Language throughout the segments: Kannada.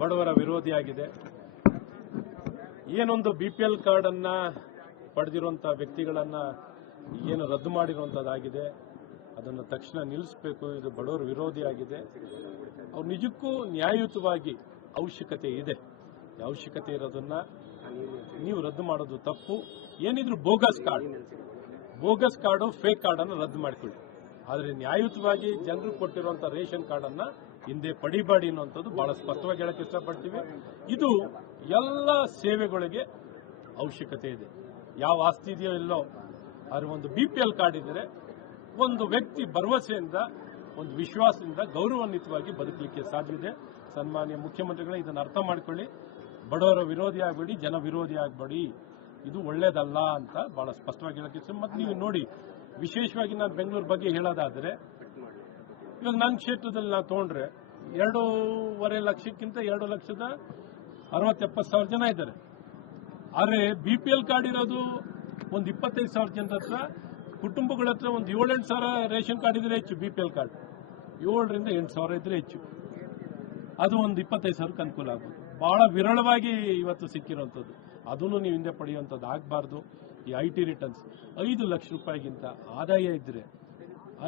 ಬಡವರ ವಿರೋಧಿಯಾಗಿದೆ. ಏನೊಂದು BPL ಕಾರ್ಡ್ ಅನ್ನ ಪಡೆದಿರುವಂತಹ ವ್ಯಕ್ತಿಗಳನ್ನ ಏನು ರದ್ದು ಮಾಡಿರುವಂತದ್ದಾಗಿದೆ, ಅದನ್ನು ತಕ್ಷಣ ನಿಲ್ಲಿಸಬೇಕು. ಇದು ಬಡವರ ವಿರೋಧಿಯಾಗಿದೆ. ಅವ್ರು ನಿಜಕ್ಕೂ ನ್ಯಾಯಯುತವಾಗಿ ಅವಶ್ಯಕತೆ ಇದೆ. ಅವಶ್ಯಕತೆ ಇರೋದನ್ನ ನೀವು ರದ್ದು ಮಾಡೋದು ತಪ್ಪು. ಏನಿದ್ರು ಬೋಗಸ್ ಕಾರ್ಡು, ಫೇಕ್ ಕಾರ್ಡ್ ಅನ್ನು ರದ್ದು ಮಾಡಿಕೊಳ್ಳಿ. ಆದರೆ ನ್ಯಾಯಯುತವಾಗಿ ಜನರು ಕೊಟ್ಟಿರುವಂತಹ ರೇಷನ್ ಕಾರ್ಡ್ ಅನ್ನ ಹಿಂದೆ ಪಡಿಬೇಡಿ ಅನ್ನುವಂಥದ್ದು ಬಹಳ ಸ್ಪಷ್ಟವಾಗಿ ಹೇಳಕ್ಕೆ ಇಷ್ಟಪಡ್ತೀವಿ. ಇದು ಎಲ್ಲ ಸೇವೆಗಳಿಗೆ ಅವಶ್ಯಕತೆ ಇದೆ. ಯಾವ ಆಸ್ತಿ ಇದೆಯೋ ಇಲ್ಲೋ, ಆದರೆ ಒಂದು BPL ಕಾರ್ಡ್ ಇದ್ದರೆ ಒಂದು ವ್ಯಕ್ತಿ ಭರವಸೆಯಿಂದ, ಒಂದು ವಿಶ್ವಾಸದಿಂದ ಗೌರವಾನ್ವಿತವಾಗಿ ಬದುಕಲಿಕ್ಕೆ ಸಾಧ್ಯವಿದೆ. ಸನ್ಮಾನ್ಯ ಮುಖ್ಯಮಂತ್ರಿಗಳೇ, ಇದನ್ನು ಅರ್ಥ ಮಾಡಿಕೊಳ್ಳಿ. ಬಡವರ ವಿರೋಧಿ ಆಗಬೇಡಿ, ಜನ ವಿರೋಧಿ ಆಗಬೇಡಿ. ಇದು ಒಳ್ಳೇದಲ್ಲ ಅಂತ ಬಹಳ ಸ್ಪಷ್ಟವಾಗಿ ಹೇಳಕ್ಕೆ ಇಷ್ಟ. ಮತ್ತೆ ನೀವು ನೋಡಿ, ವಿಶೇಷವಾಗಿ ನಾನು ಬೆಂಗಳೂರು ಬಗ್ಗೆ ಹೇಳೋದಾದರೆ, ಇವಾಗ ನನ್ನ ಕ್ಷೇತ್ರದಲ್ಲಿ ನಾವು ತಗೊಂಡ್ರೆ 2.5 ಲಕ್ಷಕ್ಕಿಂತ 2,60,70,000 ಜನ ಇದ್ದಾರೆ. ಆದರೆ BPL ಕಾರ್ಡ್ ಇರೋದು ಒಂದು 25,000 ಜನರ ಹತ್ರ, ಕುಟುಂಬಗಳ ಹತ್ರ ಒಂದು 7-8 ಸಾವಿರ ರೇಷನ್ ಕಾರ್ಡ್ ಇದ್ರೆ ಹೆಚ್ಚು. BPL ಕಾರ್ಡ್ 7ರಿಂದ 8 ಸಾವಿರ ಇದ್ರೆ ಹೆಚ್ಚು. ಅದು ಒಂದು 25,000ಕ್ಕೆ ಅನುಕೂಲ ಆಗುತ್ತೆ. ಬಹಳ ವಿರಳವಾಗಿ ಇವತ್ತು ಸಿಕ್ಕಿರುವಂಥದ್ದು. ಅದನ್ನು ನೀವು ಹಿಂದೆ ಪಡೆಯುವಂಥದ್ದು ಆಗಬಾರ್ದು. ಈ IT ರಿಟರ್ನ್ಸ್ 5 ಲಕ್ಷ ರೂಪಾಯಿಗಿಂತ ಆದಾಯ ಇದ್ರೆ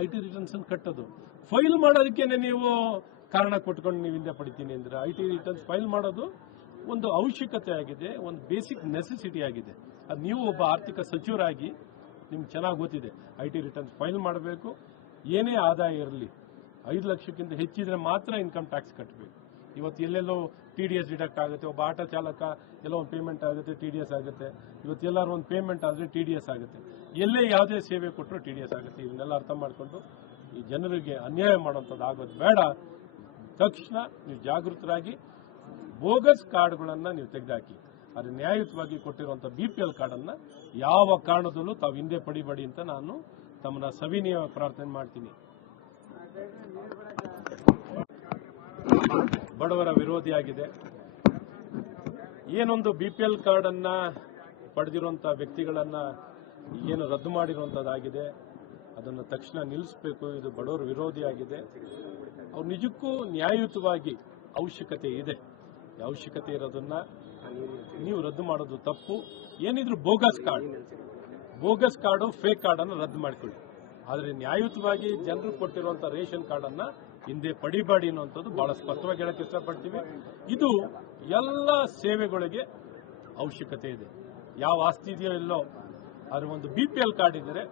IT ರಿಟರ್ನ್ಸ್ ಅನ್ನು ಕಟ್ಟೋದು, ಫೈಲ್ ಮಾಡೋದಕ್ಕೇನೆ ನೀವು ಕಾರಣ ಕೊಟ್ಕೊಂಡು ನೀವು ಹಿಂದೆ ಪಡಿತೀನಿ ಅಂದ್ರೆ, IT ರಿಟರ್ನ್ಸ್ ಫೈಲ್ ಮಾಡೋದು ಒಂದು ಅವಶ್ಯಕತೆ ಆಗಿದೆ, ಒಂದು ಬೇಸಿಕ್ ನೆಸೆಸಿಟಿ ಆಗಿದೆ. ಅದು ನೀವು ಒಬ್ಬ ಆರ್ಥಿಕ ಸಚಿವರಾಗಿ ನಿಮ್ಗೆ ಚೆನ್ನಾಗಿ ಗೊತ್ತಿದೆ. IT ರಿಟರ್ನ್ಸ್ ಫೈಲ್ ಮಾಡಬೇಕು. ಏನೇ ಆದಾಯ ಇರಲಿ, 5 ಲಕ್ಷಕ್ಕಿಂತ ಹೆಚ್ಚಿದ್ರೆ ಮಾತ್ರ ಇನ್ಕಮ್ ಟ್ಯಾಕ್ಸ್ ಕಟ್ಟಬೇಕು. ಇವತ್ತು ಎಲ್ಲೆಲ್ಲೋ TDS ಡಿಡಕ್ಟ್ ಆಗುತ್ತೆ. ಒಬ್ಬ ಆಟೋ ಚಾಲಕ ಎಲ್ಲೋ ಒಂದು ಪೇಮೆಂಟ್ ಆಗುತ್ತೆ, TDS ಆಗುತ್ತೆ. ಇವತ್ತು ಎಲ್ಲರೂ ಒಂದು ಪೇಮೆಂಟ್ ಆದರೆ TDS ಆಗುತ್ತೆ. ಎಲ್ಲೇ ಯಾವುದೇ ಸೇವೆ ಕೊಟ್ಟರು TDS ಆಗುತ್ತೆ. ಇದನ್ನೆಲ್ಲ ಅರ್ಥ ಮಾಡಿಕೊಂಡು ಈ ಜನರಿಗೆ ಅನ್ಯಾಯ ಮಾಡುವಂಥದ್ದು ಆಗೋದು ಬೇಡ. ತಕ್ಷಣ ನೀವು ಜಾಗೃತರಾಗಿ ಬೋಗಸ್ ಕಾರ್ಡ್ಗಳನ್ನು ನೀವು ತೆಗೆದುಹಾಕಿ. ಅದು ನ್ಯಾಯಯುತವಾಗಿ ಕೊಟ್ಟಿರುವಂಥ BPL ಕಾರ್ಡನ್ನು ಯಾವ ಕಾರಣದಲ್ಲೂ ತಾವು ಹಿಂದೆ ಪಡಿಬೇಡಿ ಅಂತ ನಾನು ತಮ್ಮನ್ನ ಸವಿನಯ ಪ್ರಾರ್ಥನೆ ಮಾಡ್ತೀನಿ. ಬಡವರ ವಿರೋಧಿಯಾಗಿದೆ. ಏನೊಂದು BPL ಕಾರ್ಡ್ ಅನ್ನ ಪಡೆದಿರುವಂತಹ ವ್ಯಕ್ತಿಗಳನ್ನ ಏನು ರದ್ದು ಮಾಡಿರುವಂತದ್ದಾಗಿದೆ, ಅದನ್ನು ತಕ್ಷಣ ನಿಲ್ಲಿಸಬೇಕು. ಇದು ಬಡವರ ವಿರೋಧಿಯಾಗಿದೆ. ಅವ್ರು ನಿಜಕ್ಕೂ ನ್ಯಾಯಯುತವಾಗಿ ಅವಶ್ಯಕತೆ ಇದೆ. ಅವಶ್ಯಕತೆ ಇರೋದನ್ನ ನೀವು ರದ್ದು ಮಾಡೋದು ತಪ್ಪು. ಏನಿದ್ರು ಬೋಗಸ್ ಕಾರ್ಡು, ಫೇಕ್ ಕಾರ್ಡ್ ಅನ್ನು ರದ್ದು ಮಾಡಿಕೊಳ್ಳಿ. ಆದರೆ ನ್ಯಾಯಯುತವಾಗಿ ಜನರು ಕೊಟ್ಟಿರುವಂತಹ ರೇಷನ್ ಕಾರ್ಡ್ ಅನ್ನ ಹಿಂದೆ ಪಡಿಬೇಡಿ ಅನ್ನುವಂಥದ್ದು ಬಹಳ ಸ್ಪಷ್ಟವಾಗಿ ಹೇಳಕ್ಕೆ ಇಷ್ಟಪಡ್ತೀವಿ. ಇದು ಎಲ್ಲ ಸೇವೆಗಳಿಗೆ ಅವಶ್ಯಕತೆ ಇದೆ. ಯಾವ ಆಸ್ತಿ ಇದೆಯೋ ಇಲ್ಲೋ, ಆದರೆ ಒಂದು BPL ಕಾರ್ಡ್ ಇದ್ದರೆ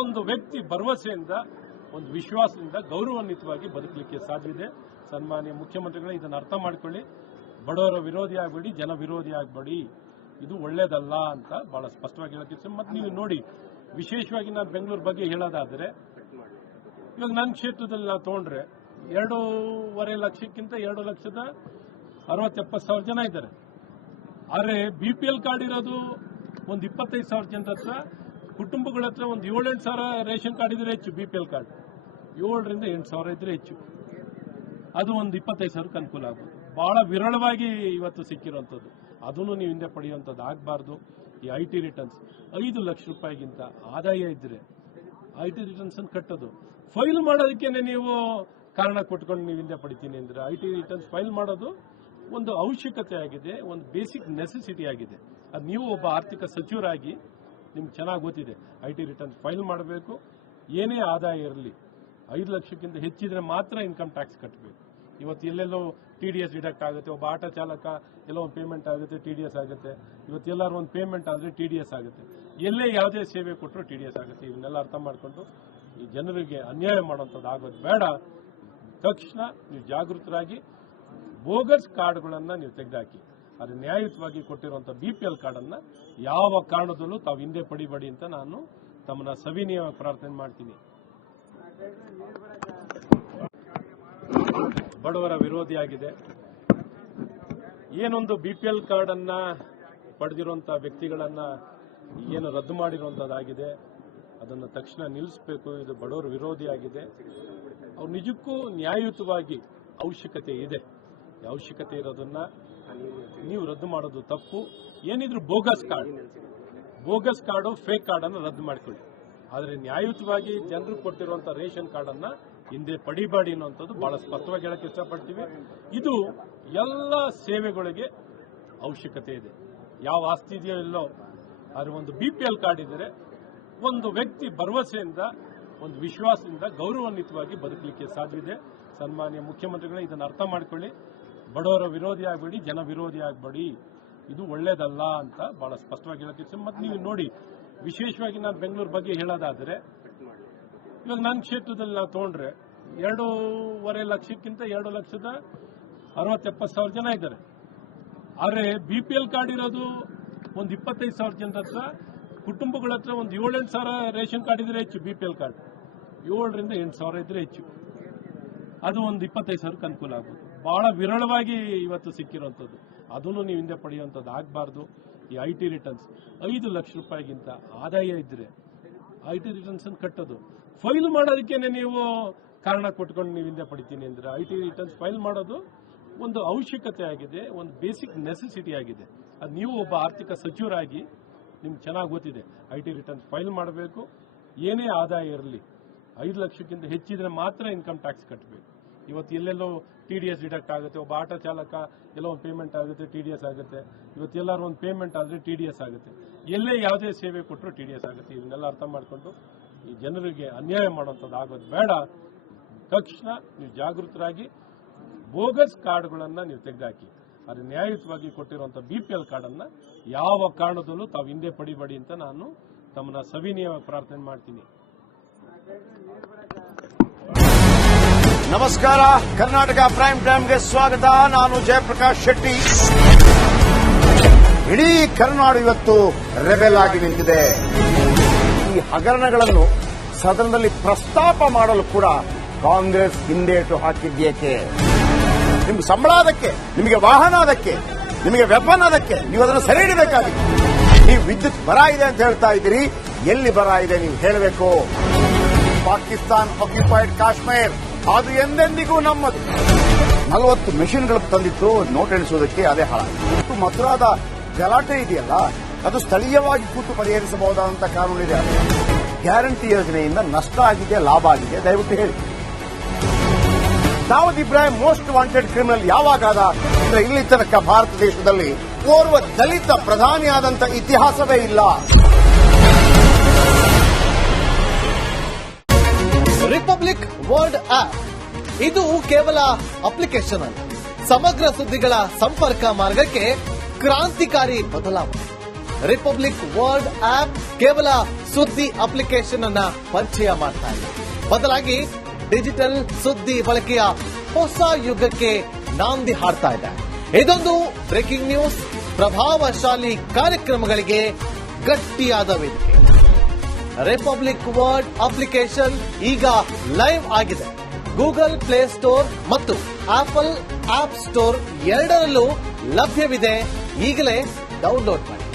ಒಂದು ವ್ಯಕ್ತಿ ಭರವಸೆಯಿಂದ, ಒಂದು ವಿಶ್ವಾಸದಿಂದ ಗೌರವಾನ್ವಿತವಾಗಿ ಬದುಕಲಿಕ್ಕೆ ಸಾಧ್ಯವಿದೆ. ಸನ್ಮಾನ್ಯ ಮುಖ್ಯಮಂತ್ರಿಗಳೇ, ಇದನ್ನು ಅರ್ಥ ಮಾಡಿಕೊಳ್ಳಿ. ಬಡವರ ವಿರೋಧಿ ಆಗಬೇಡಿ, ಜನ ವಿರೋಧಿ ಆಗಬೇಡಿ. ಇದು ಒಳ್ಳೇದಲ್ಲ ಅಂತ ಬಹಳ ಸ್ಪಷ್ಟವಾಗಿ ಹೇಳಕ್ಕೆ ಇಷ್ಟ. ಮತ್ತೆ ನೀವು ನೋಡಿ, ವಿಶೇಷವಾಗಿ ನಾನು ಬೆಂಗಳೂರು ಬಗ್ಗೆ ಹೇಳೋದಾದರೆ, ಇವಾಗ ನನ್ನ ಕ್ಷೇತ್ರದಲ್ಲಿ ನಾವು ತಗೊಂಡ್ರೆ 2.5 ಲಕ್ಷಕ್ಕಿಂತ 2,60,70,000 ಜನ ಇದ್ದಾರೆ. ಆದರೆ BPL ಕಾರ್ಡ್ ಇರೋದು ಒಂದು 25,000 ಜನರ ಹತ್ರ, ಕುಟುಂಬಗಳ ಹತ್ರ ಒಂದು 7-8 ಸಾವಿರ ರೇಷನ್ ಕಾರ್ಡ್ ಇದ್ರೆ ಹೆಚ್ಚು. BPL ಕಾರ್ಡ್ 7ರಿಂದ 8 ಸಾವಿರ ಇದ್ರೆ ಹೆಚ್ಚು. ಅದು ಒಂದು 25,000ಕ್ಕೆ ಅನುಕೂಲ ಆಗುತ್ತೆ. ಬಹಳ ವಿರಳವಾಗಿ ಇವತ್ತು ಸಿಕ್ಕಿರುವಂಥದ್ದು. ಅದನ್ನು ನೀವು ಹಿಂದೆ ಪಡೆಯುವಂಥದ್ದು ಆಗಬಾರ್ದು. ಈ IT ರಿಟರ್ನ್ಸ್ 5 ಲಕ್ಷ ರೂಪಾಯಿಗಿಂತ ಆದಾಯ ಇದ್ರೆ IT ರಿಟರ್ನ್ಸ್ ಅನ್ನು ಕಟ್ಟೋದು, ಫೈಲ್ ಮಾಡೋದಕ್ಕೇನೆ ನೀವು ಕಾರಣ ಕೊಟ್ಕೊಂಡು ನೀವು ಹಿಂದೆ ಪಡಿತೀನಿ ಅಂದ್ರೆ, IT ರಿಟರ್ನ್ಸ್ ಫೈಲ್ ಮಾಡೋದು ಒಂದು ಅವಶ್ಯಕತೆ ಆಗಿದೆ, ಒಂದು ಬೇಸಿಕ್ ನೆಸೆಸಿಟಿ ಆಗಿದೆ. ಅದು ನೀವು ಒಬ್ಬ ಆರ್ಥಿಕ ಸಚಿವರಾಗಿ ನಿಮ್ಗೆ ಚೆನ್ನಾಗಿ ಗೊತ್ತಿದೆ. IT ರಿಟರ್ನ್ಸ್ ಫೈಲ್ ಮಾಡಬೇಕು. ಏನೇ ಆದಾಯ ಇರಲಿ, 5 ಲಕ್ಷಕ್ಕಿಂತ ಹೆಚ್ಚಿದ್ರೆ ಮಾತ್ರ ಇನ್ಕಮ್ ಟ್ಯಾಕ್ಸ್ ಕಟ್ಟಬೇಕು. ಇವತ್ತು ಎಲ್ಲೆಲ್ಲೋ TDS ಡಿಡಕ್ಟ್ ಆಗುತ್ತೆ. ಒಬ್ಬ ಆಟೋ ಚಾಲಕ ಎಲ್ಲೋ ಒಂದು ಪೇಮೆಂಟ್ ಆಗುತ್ತೆ, TDS ಆಗುತ್ತೆ. ಇವತ್ತು ಎಲ್ಲರೂ ಒಂದು ಪೇಮೆಂಟ್ ಆದರೆ TDS ಆಗುತ್ತೆ. ಎಲ್ಲೇ ಯಾವುದೇ ಸೇವೆ ಕೊಟ್ಟರು TDS ಆಗುತ್ತೆ. ಇದನ್ನೆಲ್ಲ ಅರ್ಥ ಮಾಡಿಕೊಂಡು ಈ ಜನರಿಗೆ ಅನ್ಯಾಯ ಮಾಡುವಂಥದ್ದು ಆಗೋದು ಬೇಡ. ತಕ್ಷಣ ನೀವು ಜಾಗೃತರಾಗಿ ಬೋಗಸ್ ಕಾರ್ಡ್ಗಳನ್ನು ನೀವು ತೆಗೆದುಹಾಕಿ. ಅದು ನ್ಯಾಯಯುತವಾಗಿ ಕೊಟ್ಟಿರುವಂಥ BPL ಕಾರ್ಡನ್ನು ಯಾವ ಕಾರಣದಲ್ಲೂ ತಾವು ಹಿಂದೆ ಪಡಿಬೇಡಿ ಅಂತ ನಾನು ತಮ್ಮನ್ನ ಸವಿನಯ ಪ್ರಾರ್ಥನೆ ಮಾಡ್ತೀನಿ. ಬಡವರ ವಿರೋಧಿಯಾಗಿದೆ. ಏನೊಂದು BPL ಕಾರ್ಡ್ ಅನ್ನ ಪಡೆದಿರುವಂತಹ ವ್ಯಕ್ತಿಗಳನ್ನ ಏನು ರದ್ದು ಮಾಡಿರುವಂತದ್ದಾಗಿದೆ, ಅದನ್ನು ತಕ್ಷಣ ನಿಲ್ಲಿಸಬೇಕು. ಇದು ಬಡವರ ವಿರೋಧಿಯಾಗಿದೆ. ಅವ್ರು ನಿಜಕ್ಕೂ ನ್ಯಾಯಯುತವಾಗಿ ಅವಶ್ಯಕತೆ ಇದೆ. ಅವಶ್ಯಕತೆ ಇರೋದನ್ನ ನೀವು ರದ್ದು ಮಾಡೋದು ತಪ್ಪು. ಏನಿದ್ರು ಬೋಗಸ್ ಕಾರ್ಡು, ಫೇಕ್ ಕಾರ್ಡ್ ಅನ್ನು ರದ್ದು ಮಾಡಿಕೊಳ್ಳಿ. ಆದರೆ ನ್ಯಾಯಯುತವಾಗಿ ಜನರು ಕೊಟ್ಟಿರುವಂತಹ ರೇಷನ್ ಕಾರ್ಡ್ ಅನ್ನ ಹಿಂದೆ ಪಡಿಬೇಡಿ ಅನ್ನುವಂಥದ್ದು ಬಹಳ ಸ್ಪಷ್ಟವಾಗಿ ಹೇಳಕ್ಕೆ ಇಷ್ಟಪಡ್ತೀವಿ. ಇದು ಎಲ್ಲ ಸೇವೆಗಳಿಗೆ ಅವಶ್ಯಕತೆ ಇದೆ. ಯಾವ ಆಸ್ತಿ ಇದೆಯೋ ಇಲ್ಲೋ, ಆದರೆ ಒಂದು BPL ಕಾರ್ಡ್ ಇದ್ದರೆ ಒಂದು ವ್ಯಕ್ತಿ ಭರವಸೆಯಿಂದ, ಒಂದು ವಿಶ್ವಾಸದಿಂದ ಗೌರವಾನ್ವಿತವಾಗಿ ಬದುಕಲಿಕ್ಕೆ ಸಾಧ್ಯ ಇದೆ. ಸನ್ಮಾನ್ಯ ಮುಖ್ಯಮಂತ್ರಿಗಳೇ ಇದನ್ನು ಅರ್ಥ ಮಾಡ್ಕೊಳ್ಳಿ. ಬಡವರ ವಿರೋಧಿ ಆಗಬೇಡಿ, ಜನ ವಿರೋಧಿ ಆಗಬೇಡಿ. ಇದು ಒಳ್ಳೇದಲ್ಲ ಅಂತ ಬಹಳ ಸ್ಪಷ್ಟವಾಗಿ ಹೇಳಕ್ಕೆ. ಮತ್ತು ನೀವು ನೋಡಿ, ವಿಶೇಷವಾಗಿ ನಾನು ಬೆಂಗಳೂರು ಬಗ್ಗೆ ಹೇಳೋದಾದರೆ, ಇವಾಗ ನನ್ನ ಕ್ಷೇತ್ರದಲ್ಲಿ ನಾವು ತೊಗೊಂಡ್ರೆ 2.5 ಲಕ್ಷಕ್ಕಿಂತ 2,60,70,000 ಜನ ಇದ್ದಾರೆ. ಆದರೆ BPL ಕಾರ್ಡ್ ಇರೋದು ಒಂದು 25,000 ಜನರ ಹತ್ರ, ಕುಟುಂಬಗಳ ಹತ್ರ ಒಂದು 7-8 ಸಾವಿರ ರೇಷನ್ ಕಾರ್ಡ್ ಇದ್ರೆ ಹೆಚ್ಚು. BPL ಕಾರ್ಡ್ 7ರಿಂದ 8 ಸಾವಿರ ಇದ್ರೆ ಹೆಚ್ಚು. ಅದು ಒಂದು 25,000ಕ್ಕೆ ಅನುಕೂಲ ಆಗೋದು. ಬಹಳ ವಿರಳವಾಗಿ ಇವತ್ತು ಸಿಕ್ಕಿರುವಂಥದ್ದು. ಅದನ್ನು ನೀವು ಹಿಂದೆ ಪಡೆಯುವಂಥದ್ದು ಆಗಬಾರ್ದು. ಈ IT ರಿಟರ್ನ್ಸ್ 5 ಲಕ್ಷ ರೂಪಾಯಿಗಿಂತ ಆದಾಯ ಇದ್ರೆ IT ರಿಟರ್ನ್ಸ್ ಕಟ್ಟೋದು, ಫೈಲ್ ಮಾಡೋದಕ್ಕೇನೆ ನೀವು ಕಾರಣ ಕೊಟ್ಕೊಂಡು ನೀವು ಹಿಂದೆ ಪಡಿತೀನಿ ಅಂದ್ರೆ, IT ರಿಟರ್ನ್ಸ್ ಫೈಲ್ ಮಾಡೋದು ಒಂದು ಅವಶ್ಯಕತೆ ಆಗಿದೆ, ಒಂದು ಬೇಸಿಕ್ ನೆಸೆಸಿಟಿ ಆಗಿದೆ. ಅದು ನೀವು ಒಬ್ಬ ಆರ್ಥಿಕ ಸಚಿವರಾಗಿ ನಿಮ್ಗೆ ಚೆನ್ನಾಗಿ ಗೊತ್ತಿದೆ. IT ರಿಟರ್ನ್ಸ್ ಫೈಲ್ ಮಾಡಬೇಕು. ಏನೇ ಆದಾಯ ಇರಲಿ 5 ಲಕ್ಷಕ್ಕಿಂತ ಹೆಚ್ಚಿದ್ರೆ ಮಾತ್ರ ಇನ್ಕಮ್ ಟ್ಯಾಕ್ಸ್ ಕಟ್ಟಬೇಕು. ಇವತ್ತು ಎಲ್ಲೆಲ್ಲೋ TDS ಡಿಡಕ್ಟ್ ಆಗುತ್ತೆ. ಒಬ್ಬ ಆಟೋ ಚಾಲಕ ಎಲ್ಲೋ ಒಂದು ಪೇಮೆಂಟ್ ಆಗುತ್ತೆ, TDS ಆಗುತ್ತೆ. ಇವತ್ತು ಎಲ್ಲರೂ ಒಂದು ಪೇಮೆಂಟ್ ಆದರೆ TDS ಆಗುತ್ತೆ. ಎಲ್ಲೇ ಯಾವುದೇ ಸೇವೆ ಕೊಟ್ಟರು TDS ಆಗುತ್ತೆ. ಇದನ್ನೆಲ್ಲ ಅರ್ಥ ಮಾಡಿಕೊಂಡು ಈ ಜನರಿಗೆ ಅನ್ಯಾಯ ಮಾಡುವಂಥದ್ದು ಆಗೋದು ಬೇಡ. ತಕ್ಷಣ ನೀವು ಜಾಗೃತರಾಗಿ ಬೋಗಸ್ ಕಾರ್ಡ್ಗಳನ್ನು ನೀವು ತೆಗೆದುಹಾಕಿ. ಆದರೆ ನ್ಯಾಯಯುತವಾಗಿ ಕೊಟ್ಟಿರುವಂಥ BPL ಕಾರ್ಡನ್ನು ಯಾವ ಕಾರಣದಲ್ಲೂ ತಾವು ಹಿಂದೆ ಪಡಿಬೇಡಿ ಅಂತ ನಾನು ತಮ್ಮನ್ನ ಸವಿನಯವಾಗಿ ಪ್ರಾರ್ಥನೆ ಮಾಡ್ತೀನಿ. ನಮಸ್ಕಾರ, ಕರ್ನಾಟಕ ಪ್ರೈಮ್ ಟೈಮ್ಗೆ ಸ್ವಾಗತ. ನಾನು ಜಯಪ್ರಕಾಶ್ ಶೆಟ್ಟಿ. ಇಡೀ ಕರ್ನಾಡು ಇವತ್ತು ರೆಬೆಲ್ ಆಗಿ ನಿಂತಿದೆ. ಈ ಹಗರಣಗಳನ್ನು ಸದನದಲ್ಲಿ ಪ್ರಸ್ತಾಪ ಮಾಡಲು ಕೂಡ ಕಾಂಗ್ರೆಸ್ ಹಿಂದೇಟು ಹಾಕಿದ್ದೇಕೆ? ನಿಮ್ಗೆ ಸಂಬಳ ಅದಕ್ಕೆ, ನಿಮಗೆ ವಾಹನ ಅದಕ್ಕೆ, ನಿಮಗೆ ವೆಪನ್ ಅದಕ್ಕೆ, ನೀವು ಅದನ್ನು ಸೆರೆ ಹಿಡಬೇಕಾಗಿತ್ತು. ನೀವು ವಿದ್ಯುತ್ ಬರ ಇದೆ ಅಂತ ಹೇಳ್ತಾ ಇದ್ದೀರಿ. ಎಲ್ಲಿ ಬರ ಇದೆ ನೀವು ಹೇಳಬೇಕು. ಪಾಕಿಸ್ತಾನ್ ಆಕ್ಯುಪೈಡ್ ಕಾಶ್ಮೀರ್ ಅದು ಎಂದೆಂದಿಗೂ ನಮ್ಮದು. 40 ಮೆಷಿನ್ಗಳು ತಂದಿತ್ತು ನೋಟ್ ಎಣಿಸುವುದಕ್ಕೆ, ಅದೇ ಹಾಳಾಗಿದೆ. ಮಥುರಾದ ಗಲಾಟೆ ಇದೆಯಲ್ಲ, ಅದು ಸ್ಥಳೀಯವಾಗಿ ಕೂತು ಪರಿಹರಿಸಬಹುದಾದಂಥ ಕಾನೂನಿದೆ. ಗ್ಯಾರಂಟಿ ಯೋಜನೆಯಿಂದ ನಷ್ಟ ಆಗಿದೆ, ಲಾಭ ಆಗಿದೆ, ದಯವಿಟ್ಟು ಹೇಳಿ. Dawood Ibrahim most wanted criminal ಯಾವಾಗಾದ ಅಂದ್ರೆ ಇಲ್ಲಿ ತನಕ ಭಾರತ ದೇಶದಲ್ಲಿ ಓರ್ವ ದಲಿತ ಪ್ರಧಾನಿಯಾದಂಥ ಇತಿಹಾಸವೇ ಇಲ್ಲ. ರಿಪಬ್ಲಿಕ್ ವರ್ಲ್ಡ್ ಆಪ್ ಇದು ಕೇವಲ ಅಪ್ಲಿಕೇಶನ್ ಅಲ್ಲ, ಸಮಗ್ರ ಸುದ್ದಿಗಳ ಸಂಪರ್ಕ ಮಾರ್ಗಕ್ಕೆ ಕ್ರಾಂತಿಕಾರಿ ಬದಲಾವಣೆ. ರಿಪಬ್ಲಿಕ್ ವರ್ಲ್ಡ್ ಆಪ್ ಕೇವಲ ಸುದ್ದಿ ಅಪ್ಲಿಕೇಶನ್ ಅನ್ನ ಪರಿಚಯ ಮಾಡ್ತಾ ಇದೆ, ಬದಲಾಗಿ ಡಿಜಿಟಲ್ ಸುದ್ದಿ ಬಳಕೆಯ ಹೊಸ ಯುಗಕ್ಕೆ ನಾಂದಿ ಹಾಡ್ತಾ ಇದೆ. ಇದೊಂದು ಬ್ರೇಕಿಂಗ್ ನ್ಯೂಸ್, ಪ್ರಭಾವಶಾಲಿ ಕಾರ್ಯಕ್ರಮಗಳಿಗೆ ಗಟ್ಟಿಯಾದ ವೇದಿಕೆ. ರಿಪಬ್ಲಿಕ್ ವರ್ಲ್ಡ್ ಅಪ್ಲಿಕೇಶನ್ ಈಗ ಲೈವ್ ಆಗಿದೆ. ಗೂಗಲ್ ಪ್ಲೇ ಸ್ಟೋರ್ ಮತ್ತು ಆಪಲ್ ಆಪ್ ಸ್ಟೋರ್ ಎರಡರಲ್ಲೂ ಲಭ್ಯವಿದೆ. ಈಗಲೇ ಡೌನ್ಲೋಡ್ ಮಾಡಿ.